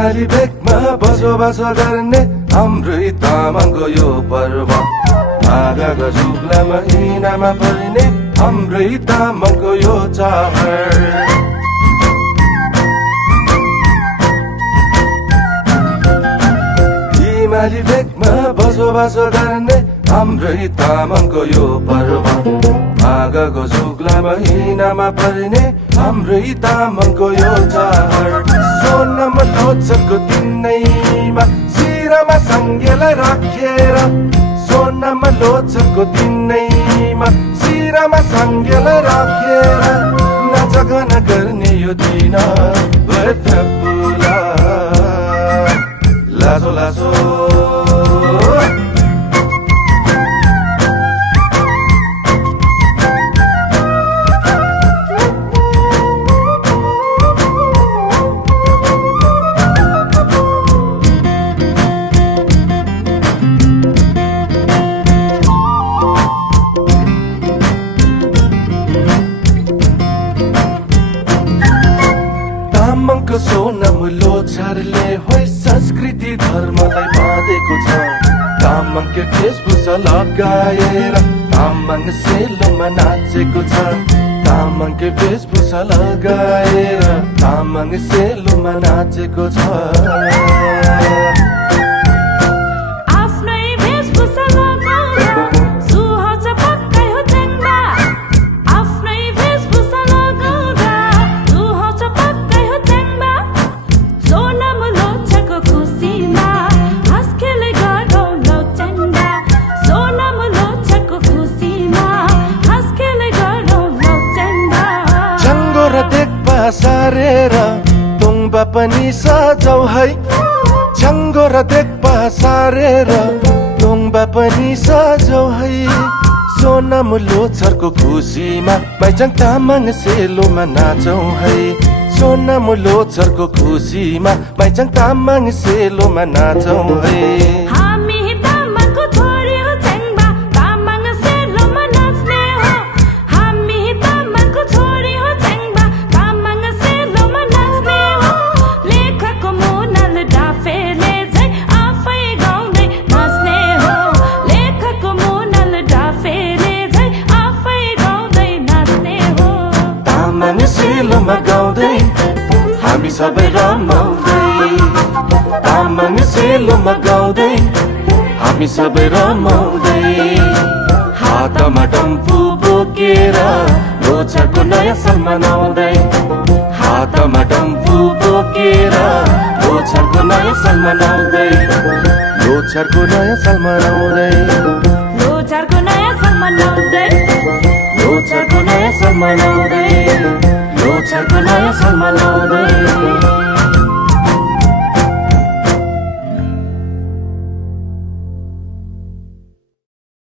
हिमाली भेकमा बसोबास गर्ने हाम्रै तामाङको यो पर्व माघको शुक्ल महिनामा पर्ने हाम्रै तामाङको यो चाड हिमाली भेकमा बसोबास गर्ने हाम्रै तामाङको यो पर्व माघको शुक्ल महिनामा पर्ने हाम्रै तामाङको यो चाड सोनमा लोचरको दिनैमा शिरमा सङ्गेलाई राखेर सोनमा लोचरको दिनैमा शिरमा सङ्गेलाई राखेर नाचगान गर्ने यो दिन फ्यापुला लासो लासो तामाङको सोनम लोछारले होइ संस्कृति धर्मलाई बाँधेको छ तामाङको वेशभूषा लगाएर तामाङ सेलोमा नाचेको छ तामाङको वेशभूषा लगाएर तामाङ सेलोमा नाचेको छ सारेर टोङबा पनि सजाउ है छङ्गो र देखपा सारेर टोङबा पनि सजाउ है सोनम लोछरको खुसीमा भाइचाङ तामाङ सेलोमा नाचौ है सोनम लोछरको खुसीमा भाइचाङ तामाङ सेलोमा नाचौ है सेलोमा गाउँदै हामी सबै रमाउँदै तामाङ सेलोमा गाउँदै हामी सबै रमाउँदै हातमा डम्फु बोकेर लोछरको नयाँ साल मनाउँदै हातमा डम्फु बोकेर लोछरको नयाँ साल मनाउँदै लोछरको नयाँ साल मनाउँदै लोछरको नयाँ साल मनाउँदै लोछरको नयाँ साल मनाउँदै